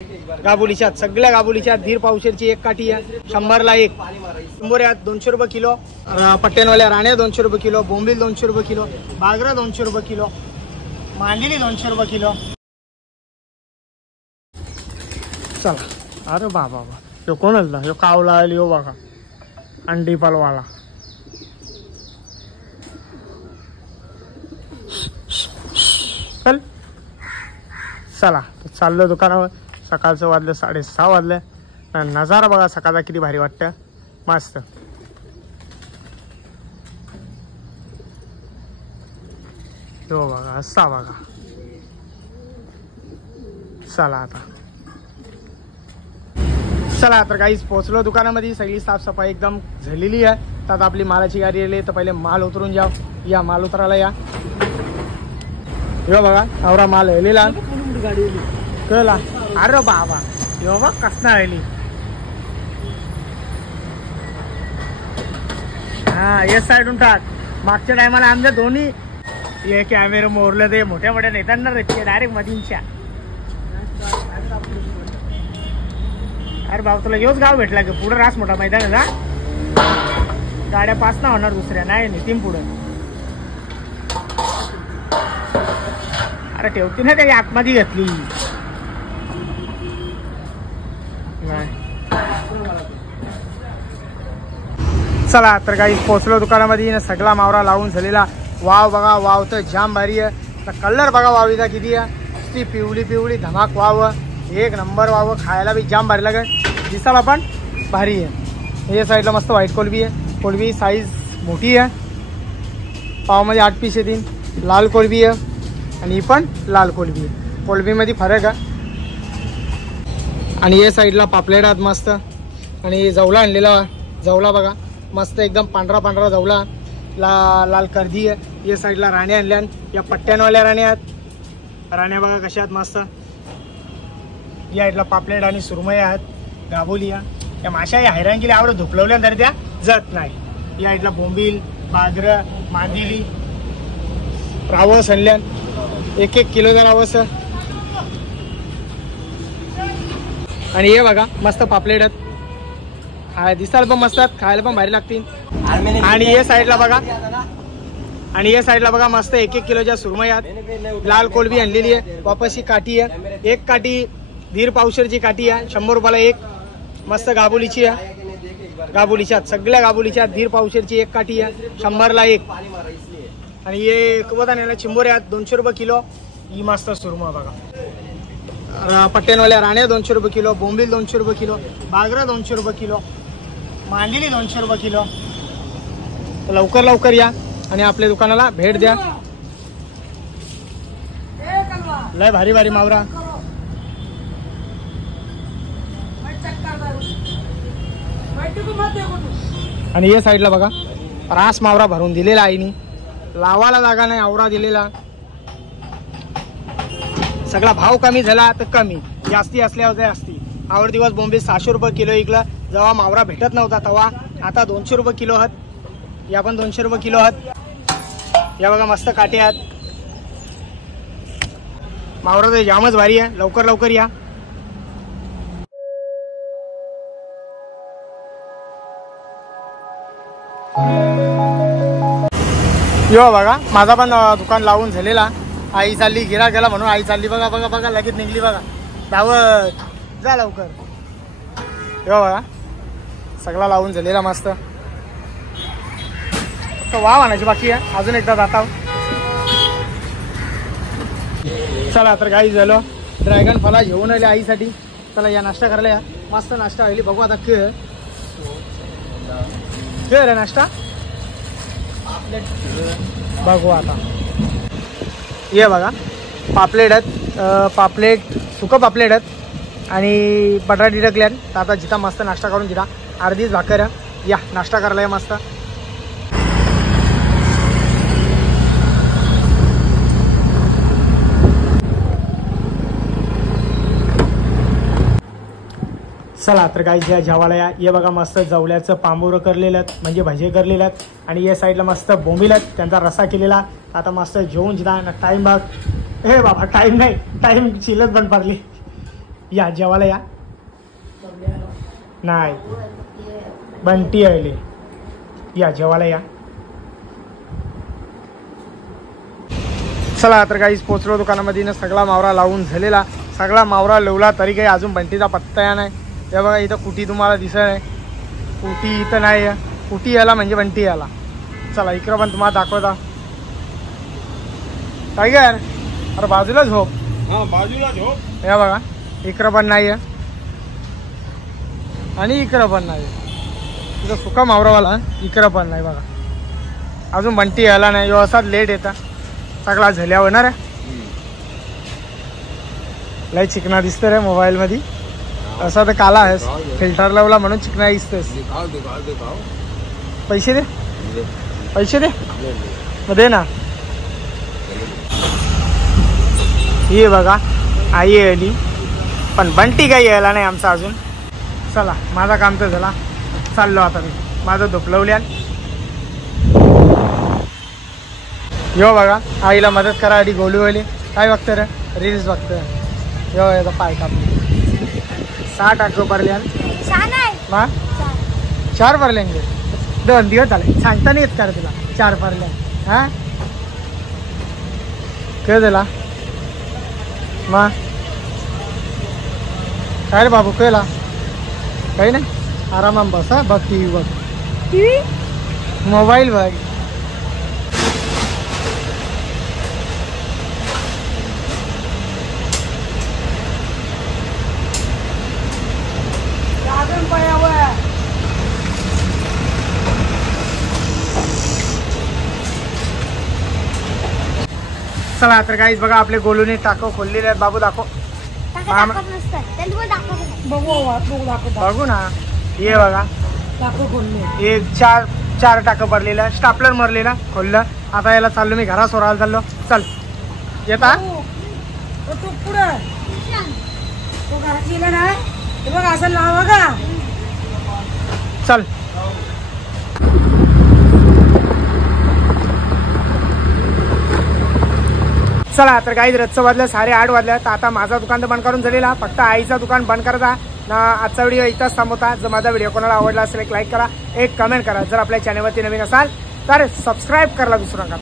गाबुलीच्या सगळ्या गाबुलीच्या धीर पावशेरची एक काठी आहे 100ला 1. शंभर 200 रुपये किलो. पट्ट्यांवाल्या राण्या 200 रुपये किलो. बोंबील 200 रुपये किलो. बागरा 200 रुपये किलो. मांदिली 200 रुपये किलो. चला अरे बाबा यो कोण आला यो कावला आली हो बघा अंडी पालवाला. चल चला चाललो दुकानावर. सकाळचं वाजलं 6:30 वाजले. नजारा बघा सकाळचा किती भारी वाटतं मस्त. हो बघा असा बघा. चला तर काहीच पोहोचलो दुकानामध्ये. सगळी साफसफाई एकदम झालेली आहे. तर आपली मालाची गाडी आली तर पहिले माल उतरून जाव. या माल उतरायला या. यो बघा नवरा माल आलेला कळला. अरे बाबा यो बघ कसं आली. हा या साईडून टाक. मागच्या टायमाला आमच्या दोन्ही हे कॅमेरे मोरले ते मोठ्या मोठ्या नेत्यांना रचते डायरेक्ट मधींच्या. अरे बाबा तुला योच गाव भेटला की पुढं रास मोठा मैदान आहे ना. गाड्या पास ना होणार दुसऱ्या नाही नितीन पुढं. अरे ठेवती ना त्याची आतमध्ये घेतली. चला तर काही पोचलो दुकानामध्ये. सगळा मावरा लावून झालेला. वाव बघा वाव तर जाम भारी आहे. तर कलर बघा वावीचा किती आहे. ती पिवळी पिवळी धमाक वाव. एक नंबर वाव. खायला बी जाम भारी लागेल. दिसायला पण भारी आहे. या साईडला मस्त व्हाईट कोलबी आहे. कोलबी साईज मोठी आहे. पावमध्ये 8 पीस येतील. लाल कोलबी आहे आणि ही पण लाल कोलबी आहे. कोलबीमध्ये फरक आहे. आणि या साईडला पापलेट आहेत मस्त. आणि जवला आणलेला जवला बघा मस्त एकदम पांढरा पांढरा जवला. लाल कर्दी आहे. या साईडला राण्या आणल्या. या पट्ट्यांवाल्या राण्या आहेत. राण्या बघा कशा आहेत मस्त. या साईडला पापलेट आणि सुरमई आहेत. गाबोली आहे. या माशा या हैराण केल्या आवडत धुपलवल्या तर त्या जात नाही. या साईडला बोंबील बाजरं मांदिली रावस आणल्यान 1-1 किलोचा रावस. आणि हे बघा मस्त पापलेट आहेत. दिसायला पण मस्त आहेत. खायला पण भारी लागतील. आणि हे साईडला बघा मस्त 1-1 किलोच्या सुरमई आहेत. लाल कोलबी आणलेली आहे. वापसी काठी आहे. एक काठी धीर पावशेरची काठी आहे 100 रुपयाला 1. मस्त गाबुलीची आहे. गाबुलीच्या सगळ्या गाबुलीच्या धीर पावशेरची एक काठी आहे 100ला 1. आणि हे कुबताण्याला चिंबोरे आहेत 200 रुपये किलो. ही मस्त सुरमा बघा. पट्ट्यांवाल्या राण्या 200 रुपये किलो. बोंबील 200 रुपये किलो. बागरा 200 रुपये किलो. मांदिली 200 रुपये किलो. लवकर लवकर या आणि आपल्या दुकानाला भेट द्या. लय भारी भारी मावरा. आणि या साईडला बघा रास मावरा भरून दिलेला आईनी. लावाला जागा नाही आवरा दिलेला. सगळा भाव कमी झाला तर कमी जास्ती असल्यावर जास्ती. आवड दिवस बोंबे 600 रुपये किलो इकला. जेव्हा मावरा भेटत नव्हता तेव्हा आता 200 रुपये किलो आहेत. या पण 200 रुपये किलो आहेत. या बघा मस्त काटे आहेत. मावरा तर जामच भारी आहे. लवकर लवकर या. यो बघा माझा पण दुकान लावून झालेला. आई चालली गिरा गेला म्हणून आई चालली बघा बघा बघा लगेच निघली बघा धावत. जा लवकर. यो बघा सगळा लावून झालेला मस्त. वाव आणायची बाकी आहे. अजून एकदा जाता. चला तर काही झालं ड्रॅगन फला घेऊन आले आईसाठी. चला या नाश्ता करायला या. मस्त नाश्ता आली. बघू आता खेळ खेळ नाश्ता बघू आता. ये बघा पापलेट आहेत. पापलेट सुकं पापलेट आहेत आणि बटाटी टाकल्यात. तर आता जिथं मस्त नाश्ता करून जिथं अर्धीच भाकर या नाश्ता करायला या मस्त. चला तर काही ज्या जेवायला या. ये बघा मस्त जवल्याचं पांबुरं करलेलं म्हणजे भजे करलेलं आहेत. आणि या साईडला मस्त बोंबील आहेत त्यांचा रस्सा केलेला. आता मस्त जेवून जिदा टाईम बघ. हे बाबा टाईम नाही टाईम शिल्लक बंद पडली. या जेवायला या. नाही बंटी आले. या जेवायला या. चला तर काहीच पोचलो दुकानामध्ये ना. सगळा मावरा लावून झालेला. सगळा मावरा लावला तरी काही अजून बंटीचा पत्ता या नाही. हे बघा इथं कुटी तुम्हाला दिसत नाही. कुटी इथं नाही आहे. कुटी याला म्हणजे बंटी याला. चला इकडं पण तुम्हाला दाखवता. टायगर अरे बाजूला झोप. हा बाजूला झोप. हे बघा इकडं पण नाही आहे आणि इकडं पण नाही. तिथं सुका मावरावाला इकडं पण नाही बघा. अजून बंटी यायला नाही. असाच लेट येता. सगळा झल्या होणार आहे. लय चिकना दिसतं रे मोबाईल मध्ये. असा तर काला आहेस. फिल्टर लावला म्हणून चिकना दिसतोस. पैसे दे. पैसे दे. दे ना. ये बघा आई आली पण बंटी काही यायला नाही आमचा अजून. चला माझा काम तर झाला. चाललो आता मी. माझं धुपलवल्यान. यो बघा आईला मदत करा. आधी गोलू आली. काय बघतं रे. रील्स बघतं. यो याचा पाय कापला. 6 टाकं भरल्यान. वा 4 भरल्यांगे. 2 दिवस झाले. सांगता नाही येत का रे तुला. 4 भरल्या. हा काय झाला मा. काय रे बाबू केला. काही नाही आरामात बस. हा बघ टी व्ही बघ. टीव्ही मोबाईल बघ. चला तर काहीच बघा आपले गोलूने टाको खोललेले आहेत. बाबू दाखव. बघू ना. ये बघा हे 4 टाकं भरलेलं. स्टापलर मरलेला खोललं. आता याला चाललो मी घरा सोरायला चाललो. चल येता. चल चला तर काही रच्च वाजल्या 8:30 वाजल्या. तर आता माझा दुकान तर बंद करून झालेला. फक्त आईचा दुकान बंद करायचा ना. आजचा व्हिडिओ इथंच थांबवता. जर माझा व्हिडिओ कोणाला आवडला असेल एक लाईक करा. एक कमेंट करा. जर आपल्या चॅनलवरती नवीन असाल तर सबस्क्राईब करायला विसरू नका.